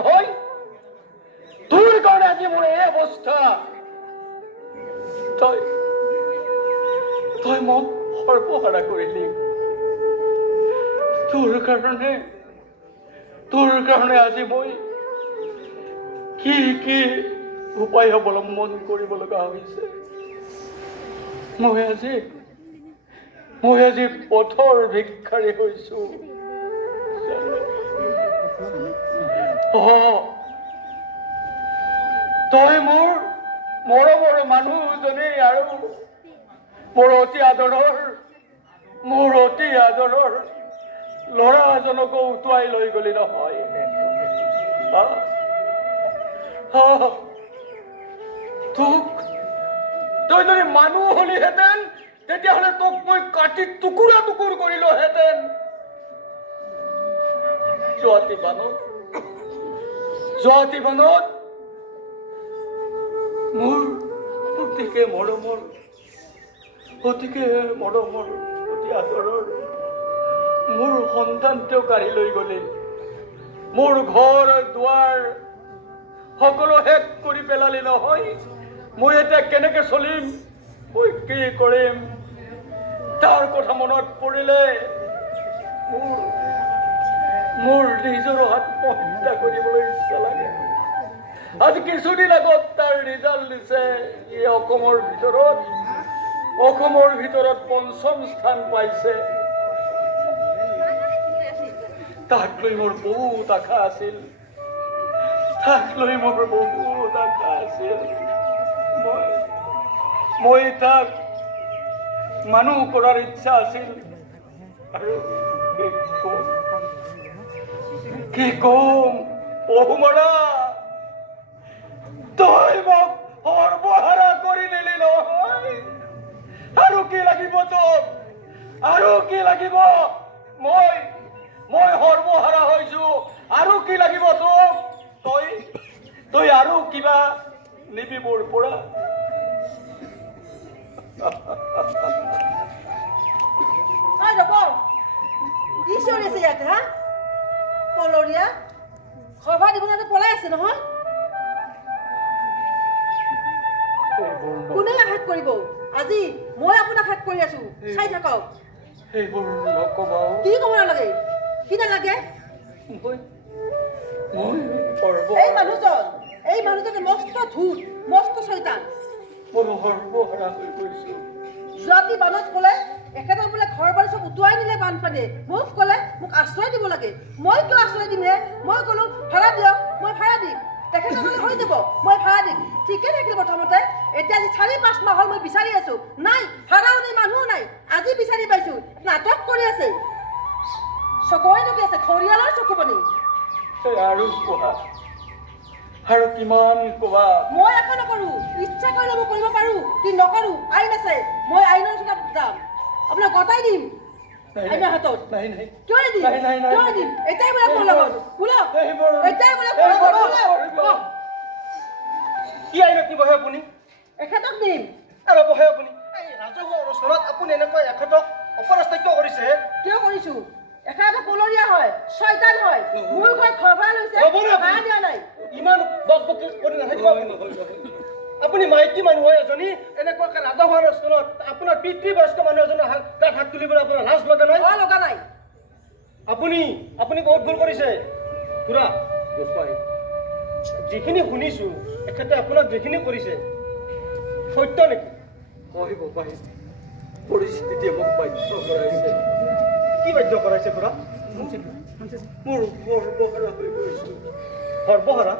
নহয় তোৰ কাৰণে আজি মোৰ এই অৱস্থা তই মোক সৰ্বহাৰা কৰিলি তোৰ কাৰণে আজি মই কি উপায় অৱলম্বন কৰিব লগা হৈছে মই আজি পথৰ ভিক্ষাৰী হৈছো তই মোৰ মৰমৰ মানুহজনী আৰু মোৰ অতি আদৰৰ ল'ৰা এজনকো উটুৱাই লৈ গলি নহয় তই যদি মানুহ হলিহেঁতেন তেতিয়াহ'লে তোক মই কাটি টুকুৰা কৰিলোহেঁতেন যোৱাতি বানত মোৰ অতিকে মৰমৰ অতি আদৰৰ মোৰ সন্তানটোক কাঢ়ি লৈ গ'লে মোৰ ঘৰ দুৱাৰ সকলো শেষ কৰি পেলালি নহয় মই এতিয়া কেনেকে চলিম মই কি কৰিম তাৰ কথা মনত পৰিলে মোৰ নিজৰ আত্মহত্যা কৰিবলৈ ইচ্ছা লাগে আজি কিছুদিন আগত তাৰ ৰিজাল্ট দিছে এই অসমৰ ভিতৰত ৫ম স্থান পাইছে তাক লৈ মোৰ বহুত আশা আছিল মই তাক মানুহ কৰাৰ ইচ্ছা আছিল আৰু কি কম পহুমৰা তই মোক সৰ্বহাৰা কৰি নিলি নহয় আৰু কি লাগিব তোক আৰু কি লাগিব মই সৰ্বহাৰা হৈছো আৰু কি লাগিব তোক তই আৰু কিবা নিবি মোৰ পৰা পলৰীয়া খৰভা দিবলৈ পলাই আছে নহয় কোনে আঘাত কৰিব আজি মই আপোনাক আঘাত কৰি আছো চাই থাকক কি ক'ব নালাগে কি নালাগে এই মানুহজন মস্ত ধূত মস্ত চৈতান যোৱাতি বানত ক'লে এখেতৰ বোলে ঘৰ বাৰী চব উটুৱাই নিলে বানপানীয়ে মোক ক'লে মোক আশ্ৰয় দিব লাগে মই কিয় আশ্ৰয় দিম হে মই ক'লো ভাড়া দিয়ক মই ভাড়া দিম তেখেতৰ ক'লে হৈ যাব মই ভাড়া দিম ঠিকে থাকিল প্ৰথমতে এতিয়া আজি ৪-৫ মাহ হ'ল মই বিচাৰি আছো নাই ভাড়াও নাই মানুহো নাই আজি বিচাৰি পাইছো নাটক কৰি আছে চকুৱে টকি আছে খৰিয়ালৰ চকু পানী আৰু কিমান কবা মই একো নকৰো ইচ্ছা কৰিলে মই কৰিব পাৰো কি নকৰো আইন আছে মই আইনৰ ওচৰত যাম আপোনাক গতাই দিম আইনৰ হাতত কিয় দিম এটাই বোলে মোৰ লগত কি আইনত নিবহে আপুনি এখেতক দিম আৰু বহে আপুনি এই ৰাজহুৱা অনুষ্ঠানত আপুনি এনেকৈ এখেতক অপৰাস্তাক্য কৰিছে কিয় কৰিছো এখেত পলৰীয়া হয় শয়তান হয় মোৰ ঘৰত খৰভা লৈছে ভাড়া দিয়া নাই ইমান বকবকি কৰি নাথাকিব আপুনি মাইকী মানুহ হয় এজনী এনেকুৱা ৰাজহুৱা অনুষ্ঠানত আপোনাৰ পিতৃবয়স্ক মানুহ এজনৰ গাত হাত তুলিবলৈ আপোনাৰ লাজ লগা নাই লগা নাই আপুনি বহুত ভুল কৰিছে খুৰা গোস্বামী যিখিনি শুনিছো এখেতে আপোনাক যিখিনি কৰিছে সত্য নেকি কহিব পাৰি পৰিস্থিতিয়ে মোক বাধ্য কৰাইছে কি বাধ্য কৰাইছে খুৰা মোৰ সৰ্বহাৰা হৈ গৈছো সৰ্বহাৰা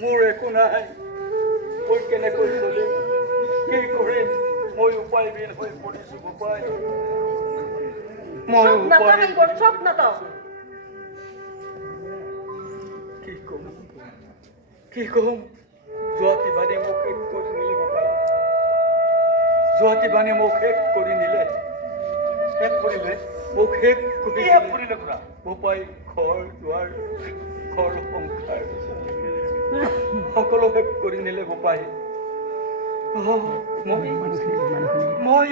মোৰ একো নাই মই কেনেকৈ চলিম কি কৰিম মই উপায়বিহীন হৈ পৰিছো বোপাই কি কম যোৱাতি বানে মোক শেষ কৰি নিলে বোপাই যোৱাতি বানে মোক শেষ কৰি নিলে মোক শেষ কৰিলে বোপাই ঘৰ দুৱাৰ ঘৰ সংসাৰ সকলো শেষ কৰি নিলে বোপাই মই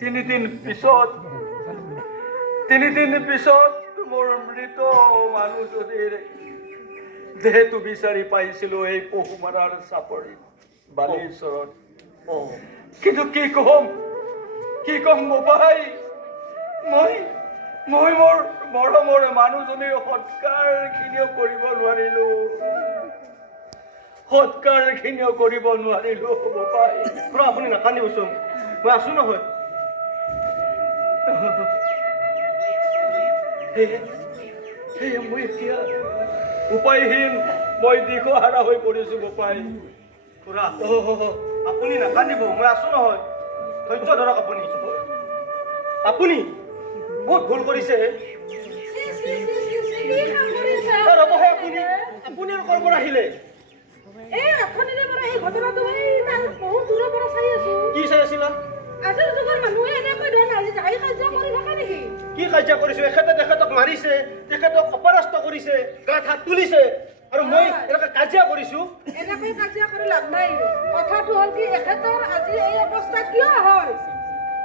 3 দিন পিছত মোৰ মৃত মানুহজনীৰ দেহটো বিচাৰি পাইছিলো এই পহুমাৰাৰ চাপৰিত বালিচৰত। কিন্তু কি কম বোপাই, মই মোৰ মৰমৰ মানুহজনীৰ সৎকাৰখিনিও কৰিব নোৱাৰিলো, বোপাই। আপুনি নাকান্দিবচোন, মই আছো নহয়। মই এতিয়া উপায়হীন, মই দিশহাৰা হৈ পৰিছো বোপাই। খুৰা আপুনি নাকান্দিব, মই আছো নহয়। ধৈৰ্য ধৰক। আপুনি বহুত ভুল কৰিছে। আপুনি আৰু কৰ পৰা আহিলে? কি চাই আছিলা? কি কাজিয়া কৰিছো? তেখেতক মাৰিছে, তেখেতক অপৰাস্ত কৰিছে, গাত হাত তুলিছে, আৰু মই এনেকে কাজিয়া কৰিছো। এনেকৈ কাজিয়া কৰি লাভ নাই। কথাটো হ'ল কি, এখেতৰ আজি এই অৱস্থা কিয় হ'ল,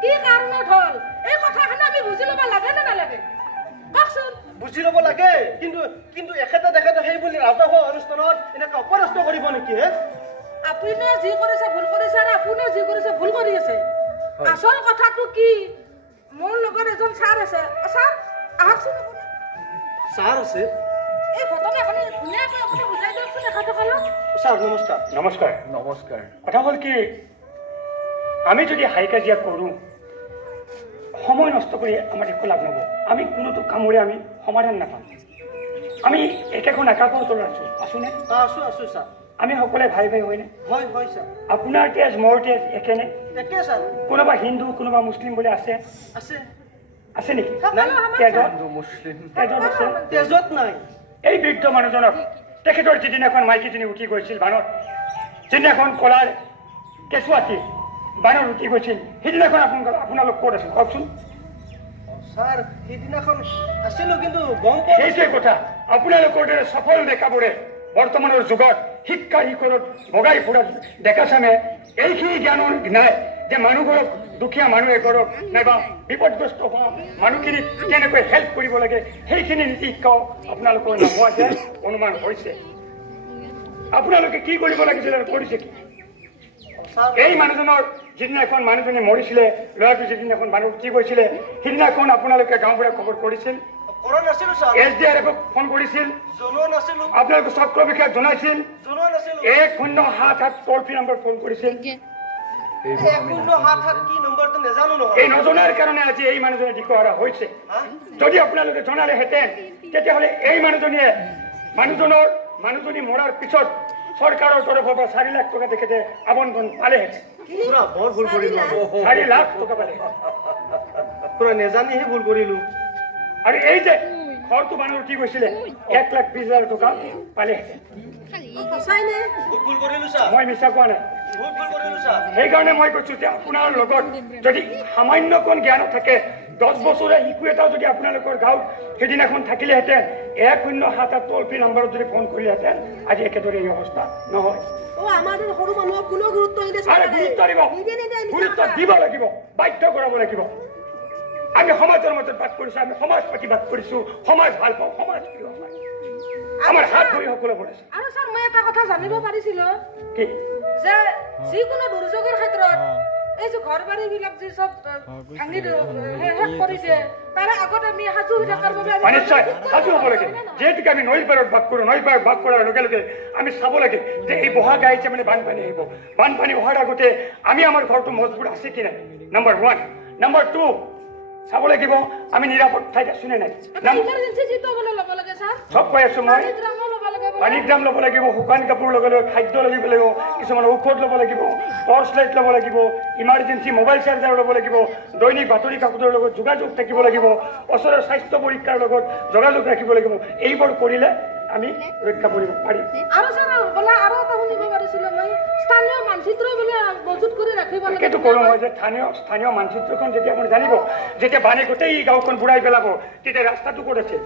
কি কাৰণত হ'ল, এই কথাখিনি আমি বুজি ল'ব লাগে নে নালাগে কওকচোন? বুজি ল'ব লাগে, কিন্তু তেখেতে সেই বুলি ৰাজহুৱা অনুষ্ঠানত এনেকে অপৰাস্ত কৰিব নেকি? আপুনি যি কৰিছে ভুল কৰিছে, আৰু আপুনি যি কৰিছে ভুল কৰি আছে। আচল কথাটো কি, মোৰ লগত এজন ছাৰ আছে। ছাৰ আহকচোন। ছাৰ আছে? এই ঘটনাখিনি ধুনীয়াকৈ আপুনি বুজাই দিয়কচোন এখেতসকলক। ছাৰ নমস্কাৰ। নমস্কাৰ। কথা হ'ল কি, আমি যদি হাই কাজিয়া কৰোঁ, সময় নষ্ট কৰি আমাৰ একো লাভ নহ'ব। আমি কোনোটো কামৰে আমি সমাধান নাপাম। আমি একেখন আকাশৰ তলত আছোনে? আছো ছাৰ। আমি সকলোৱে ভাই হয়নে? হয় ছাৰ। আপোনাৰ তেজ মোৰ তেজ একেনে? একে ছাৰ। কোনোবা হিন্দু কোনোবা মুছলিম বুলি আছে নেকি? তেজত নাই। এই বৃদ্ধ মানুহজনক তেখেতৰ যিদিনাখন মাইকীজনী উঠি গৈছিল বানত, যিদিনাখন কলাৰ কেঁচুৱাটি বানত উঠি গৈছিল, সেইদিনাখন আপোনালোক ক'ত আছিল কওকচোন? ছাৰ সেইদিনাখন আছিলো, কিন্তু সেইটোৱে কথা। আপোনালোকৰ দৰে সফল ডেকাবোৰে বৰ্তমানৰ যুগত শিক্ষাৰ শিখৰত বগাই ফুৰা ডেকা চামে এইখিনি জ্ঞানো নাই যে মানুহবোৰক, দুখীয়া মানুহ এঘৰক নাইবা বিপদগ্ৰস্ত হোৱা মানুহখিনিক কেনেকৈ হেল্প কৰিব লাগে, সেইখিনি নীতি শিক্ষাও আপোনালোকৰ নোহোৱা যে অনুমান হৈছে। আপোনালোকে কি কৰিব লাগিছিল আৰু কৰিছে কি? এই মানুহজনৰ যিদিনাখন মানুহজনী মৰিছিলে, ল'ৰাটো যিদিনাখন মানুহ উঠি গৈছিলে, সেইদিনাখন আপোনালোকে গাঁওবুঢ়াক খবৰ কৰিছিল, SDRFক ফোন কৰিছিল, আপোনালোকে চক্ৰ বিষয়াক জনাইছিল, 1077 টোল ফ্ৰী নম্বৰ ফোন কৰিছিল। এই নজনাৰ কাৰণে আজি এই মানুহজনে দিশহাৰা হৈছে। যদি আপোনালোকে জনালেহেঁতেন, তেতিয়াহ'লে এই মানুহজনী মৰাৰ পিছত চৰকাৰৰ তৰফৰ পৰা 4 লাখ টকা তেখেতে আবণ্টন পালেহেঁতেন। 4 লাখ টকা পালে। নেজানিহে ভুল কৰিলো। আৰু এই যে ঘৰটো মানুহ উঠি গৈছিলে, 1,20,000 টকা পালেহেঁতেন। মই মিছা কোৱা নাই। সেইকাৰণে মই কৈছো যে আপোনাৰ লগত যদি সামান্যকণ জ্ঞান থাকে, 10 বছৰীয়া শিশু এটাও যদি আপোনালোকৰ গাঁৱত সেইদিনাখন থাকিলেহেঁতেন, 1077 টোল ফ্ৰী নম্বৰত যদি ফোন কৰিলেহেঁতেন, আজি একেদৰে এই অৱস্থা নহয়। গুৰুত্ব দিব লাগিব, বাধ্য কৰাব লাগিব। আমি সমাজৰ মাজত বাস কৰিছো, আমি সমাজ প্ৰতিবাদ কৰিছো, সমাজ ভাল পাওঁ, সমাজ প্ৰিয় হয়, আমাৰ হাত ভৰি সকলো পৰিছে। আৰু ছাৰ মই এটা কথা জানিব পাৰিছিলো কি যে যিকোনো দুৰ্যোগৰ ক্ষেত্ৰত এই যে ঘৰ বাৰী বিলাক যে চব ভাঙি শেষ কৰিছে, তাৰে আগত আমি সাজু হৈ থকাৰ বাবে নিশ্চয় সাজু হ'ব লাগে। যিহেতুকে আমি নৈৰ পাৰত বাস কৰোঁ, নৈৰ পাৰত বাস কৰাৰ লগে লগে আমি চাব লাগে যে এই বহাগ আহিছে মানে বানপানী আহিব। বানপানী অহাৰ আগতে আমি আমাৰ ঘৰটো মজবুত আছে কি নাই, নম্বৰ 1। নম্বৰ 2, চাব লাগিব আমি নিৰাপদ ঠাইত আছো নে নাই। চব কৈ আছো মই। পানীগ্ৰাম ল'ব লাগিব, শুকান কাপোৰ ল'ব লাগিব, খাদ্য লাগিব, কিছুমান ঔষধ ল'ব লাগিব, টৰ্চ লাইট ল'ব লাগিব, ইমাৰ্জেঞ্চি মোবাইল চাৰ্জাৰ ল'ব লাগিব, দৈনিক বাতৰি কাকতৰ লগত যোগাযোগ থাকিব লাগিব, ওচৰৰ স্বাস্থ্য পৰীক্ষাৰ লগত যোগাযোগ ৰাখিব লাগিব। এইবোৰ কৰিলে আমি ৰক্ষা কৰিব পাৰিম। সেইটো কৰো মই যে স্থানীয় মানচিত্ৰখন যেতিয়া আপুনি জানিব, যেতিয়া বানে গোটেই গাঁওখন বুঢ়াই পেলাব, তেতিয়া ৰাস্তাটো ক'ত আছে,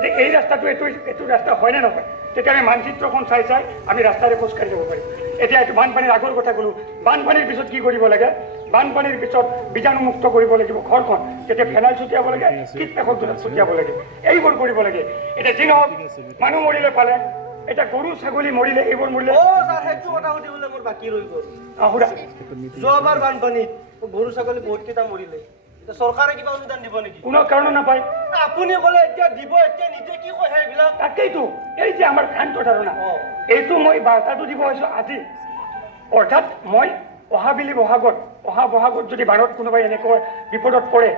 যে এই ৰাস্তাটো এইটো ৰাস্তা হয় নে নহয়, তেতিয়া আমি মানচিত্ৰখন চাই আমি ৰাস্তাৰে খোজকাঢ়ি যাব পাৰিম। এতিয়া এইটো বানপানীৰ আগৰ কথা ক'লো। বানপানীৰ পিছত কি কৰিব লাগে, বানপানীৰ পিছত বীজাণুমুক্ত কৰিব লাগিব ঘৰখন তেতিয়া ফেনাইল ছটিয়াব লাগে কীটনাশক ছটিয়াব লাগে এইবোৰ কৰিব লাগে এতিয়া যি নহওক মানুহ মৰিলে পালে এটা গৰু ছাগলী মৰিলে এইবোৰ মৰিলে ছাৰ সেইটো কথা সুধিবলৈ মোৰ বাকী ৰৈ গ'ল সুধা যোৱাবাৰ বানপানীত গৰু ছাগলী বহুতকেইটা মৰিলে চৰকাৰে কিবা অনুদান দিব নেকি কোনো কাৰণ নাপায় আপুনি ক'লে এতিয়া দিব এতিয়া নিদিয়ে কি কয় সেইবিলাক তাকেইতো এই যে আমাৰ ভ্ৰান্ত ধাৰণা এইটো মই বাৰ্তাটো দিব আহিছোঁ আজি অৰ্থাৎ মই অহা বহাগত যদি বানত কোনোবাই এনেকৈ বিপদত পৰে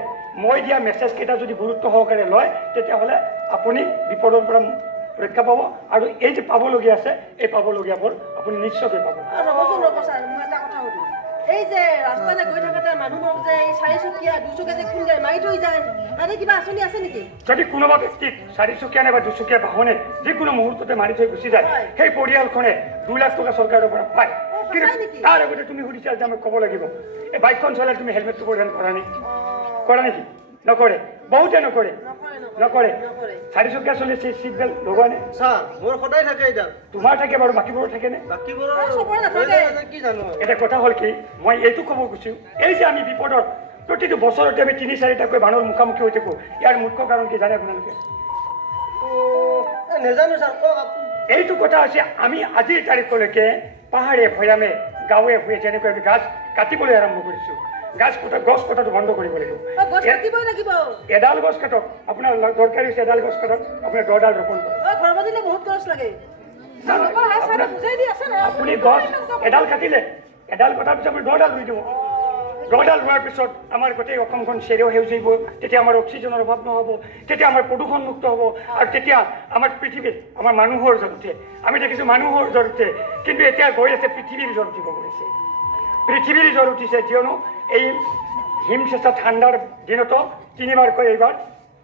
মই দিয়া মেছেজকেইটা যদি গুৰুত্ব সহকাৰে লয় তেতিয়াহ'লে আপুনি বিপদৰ পৰা ৰক্ষা পাব আৰু এই যে পাবলগীয়া আছে এই পাবলগীয়াবোৰ আপুনি নিশ্চয়কৈ পাব ৰ'ব ছাৰ মই এটা কথা সুধো এই যে ৰাস্তাতে গৈ থাকোঁতে মানুহবোৰক যে এই 4 চকীয়া 2 চকীয়া যে খুন্দাই মাৰি থৈ যায় তাতে কিবা আঁচনি আছে নেকি যদি কোনোবা ব্যক্তিক 4 চকীয়া নাইবা 2 চকীয়া বাহনে যিকোনো মুহূৰ্ততে মাৰি থৈ গুচি যায় সেই পৰিয়ালখনে 2 লাখ টকা চৰকাৰৰ পৰা পায় কিন্তু তাৰ আগতে তুমি সুধিছা যে আমি ক'ব লাগিব এই বাইকখন চলাই তুমি হেলমেটটো পৰিধান কৰা নেকি নকৰে বহুতে নকৰে 4 চকীয়া চলি চিট বেল্ট লগোৱা নে ছাৰ মোৰ সদায় থাকে এতিয়া তোমাৰ থাকে বাৰু বাকীবোৰৰ থাকে নে কি জানো এটা কথা হ'ল কি মই এইটো ক'ব খুজিছোঁ এই যে আমি বিপদত প্ৰতিটো বছৰতে আমি 3-4টাকৈ বানৰ মুখামুখি হৈ থাকোঁ ইয়াৰ মুখ্য কাৰণ কি জানে আপোনালোকে নেজানো ছাৰ কওক এইটো কথা হৈছে আমি আজিৰ তাৰিখলৈকে পাহাৰে ভৈয়ামে গাঁৱে ভূঞে যেনেকৈ আমি গাছ কাটিবলৈ আৰম্ভ কৰিছোঁ গছ কটাটো বন্ধ কৰিব লাগিব এডাল গছ কাটক আপোনাৰ দৰকাৰী হৈছে এডাল গছ কাটক আপোনাৰ 10ডাল ৰোপণ কৰক আপুনি গছ এডাল কাটিলে এডাল কটাৰ পিছত আপুনি 10ডাল ৰুই দিব 10ডাল ৰোৱাৰ পিছত আমাৰ গোটেই অসমখন সেউজীব তেতিয়া আমাৰ অক্সিজেনৰ অভাৱ নহ'ব তেতিয়া আমাৰ প্ৰদূষণমুক্ত হ'ব আৰু তেতিয়া আমাৰ পৃথিৱীত আমাৰ মানুহৰ জ্বৰ উঠে আমি দেখিছোঁ মানুহৰ জ্বৰ উঠে কিন্তু এতিয়া গৈ আছে পৃথিৱীৰ জ্বৰ উঠিব গৈছে পৃথিৱীৰ জ্বৰ উঠিছে কিয়নো এই হিমচেঁচা ঠাণ্ডাৰ দিনতো 3বাৰকৈ এইবাৰ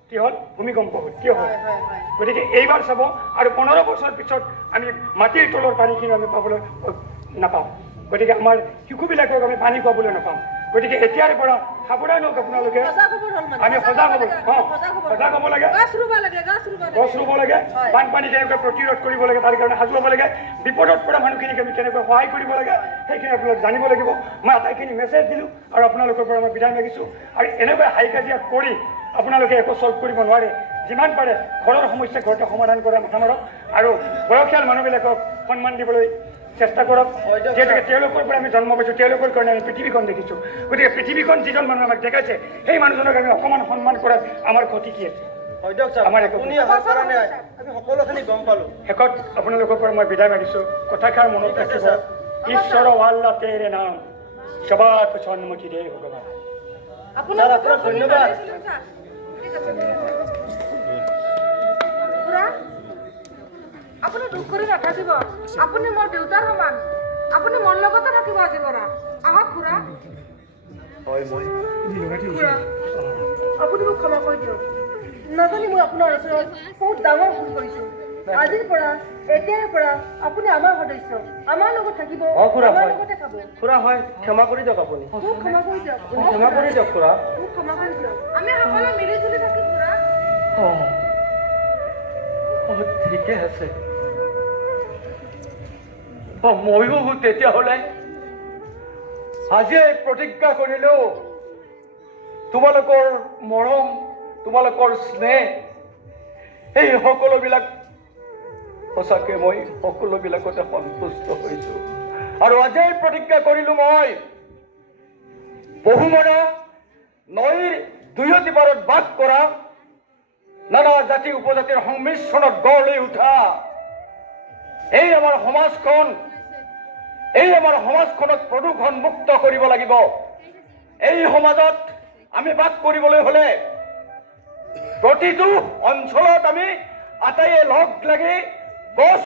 কি হ'ল ভূমিকম্প হ'ল কিয় হ'ল গতিকে এইবাৰ চাব আৰু 15 বছৰ পিছত আমি মাটিৰ তলৰ পানীখিনি আমি পাবলৈ নাপাওঁ গতিকে আমাৰ শিশুবিলাকক আমি পানী খুৱাবলৈ নাপাওঁ গতিকে এতিয়াৰ পৰা সাৱধান হওক আপোনালোকে আমি সজাগ হ'ব লাগে গছ ৰুব লাগে বানপানী কেনেকৈ প্ৰতিৰোধ কৰিব লাগে তাৰ কাৰণে সাজু হ'ব লাগে বিপদত পৰা মানুহখিনিক আমি কেনেকৈ সহায় কৰিব লাগে সেইখিনি আপোনালোকে জানিব লাগিব মই আটাইখিনি মেছেজ দিলোঁ আৰু আপোনালোকৰ পৰা মই বিধান মাগিছোঁ আৰু এনেকৈ হাই কাজিয়া কৰি আপোনালোকে একো চল্ভ কৰিব নোৱাৰে যিমান পাৰে ঘৰৰ সমস্যা ঘৰতে সমাধান কৰা মাথা মাৰক আৰু বয়সীয়াল মানুহবিলাকক সন্মান দিবলৈ চেষ্টা কৰক যিহেতুকে তেওঁলোকৰ পৰা আমি জন্ম পাইছোঁ তেওঁলোকৰ কাৰণে আমি পৃথিৱীখন দেখিছোঁ গতিকে পৃথিৱীখন যিজন মানুহ আমাক দেখাইছে সেই মানুহজনক আমি অকণমান সন্মান কৰাত আমাৰ ক্ষতি কি আছে আমাৰ সকলোখিনি গম পালোঁ শেষত আপোনালোকৰ পৰা মই বিদায় মাগিছোঁ কথাষাৰ মনত ৰাখিব ঈশ্বৰ আল্লাহ তেৰে নাম সবাত সন্মুখী দে ভগৱান ধন্যবাদ আপুনি দুখ কৰি নাথাকিব আপুনি মোৰ দেউতাৰ সমান আপুনি মোৰ লগতে থাকিব আজি পৰা আহক খুৰা আপুনি মোক ক্ষমা কৰি দিয়ক নাজানি মই আপোনাৰ ওচৰত বহুত ডাঙৰ ভুল কৰিছোঁ আজিৰ পৰা এতিয়াৰ পৰা আপুনি আমাৰ সদস্য আমাৰ লগত থাকিব আমাৰ লগতে খাব খুৰা হয় ক্ষমা কৰি দিয়ক আপুনি মোক ক্ষমা কৰি দিয়ক ক্ষমা কৰি দিয়ক খুৰা মোক ক্ষমা কৰি দিয়ক আমি সকলো মিলি জুলি থাকিম খুৰা ঠিকে আছে ময়ো তেতিয়াহ'লে আজিয়ে প্ৰতিজ্ঞা কৰিলোঁ তোমালোকৰ মৰম তোমালোকৰ স্নেহ এই সকলোবিলাক সঁচাকৈ মই সকলোবিলাকতে সন্তুষ্ট হৈছোঁ আৰু আজিয়ে প্ৰতিজ্ঞা কৰিলোঁ মই বহুমনা নৈৰ দুয়োটি পাৰত বাস কৰা নানা জাতি উপজাতিৰ সংমিশ্ৰণত গঢ় লৈ উঠা এই আমাৰ সমাজখনক প্ৰদূষণ মুক্ত কৰিব লাগিব এই সমাজত আমি বাস কৰিবলৈ হ'লে প্ৰতিটো অঞ্চলত আমি আটাইয়ে লগ লাগি গছ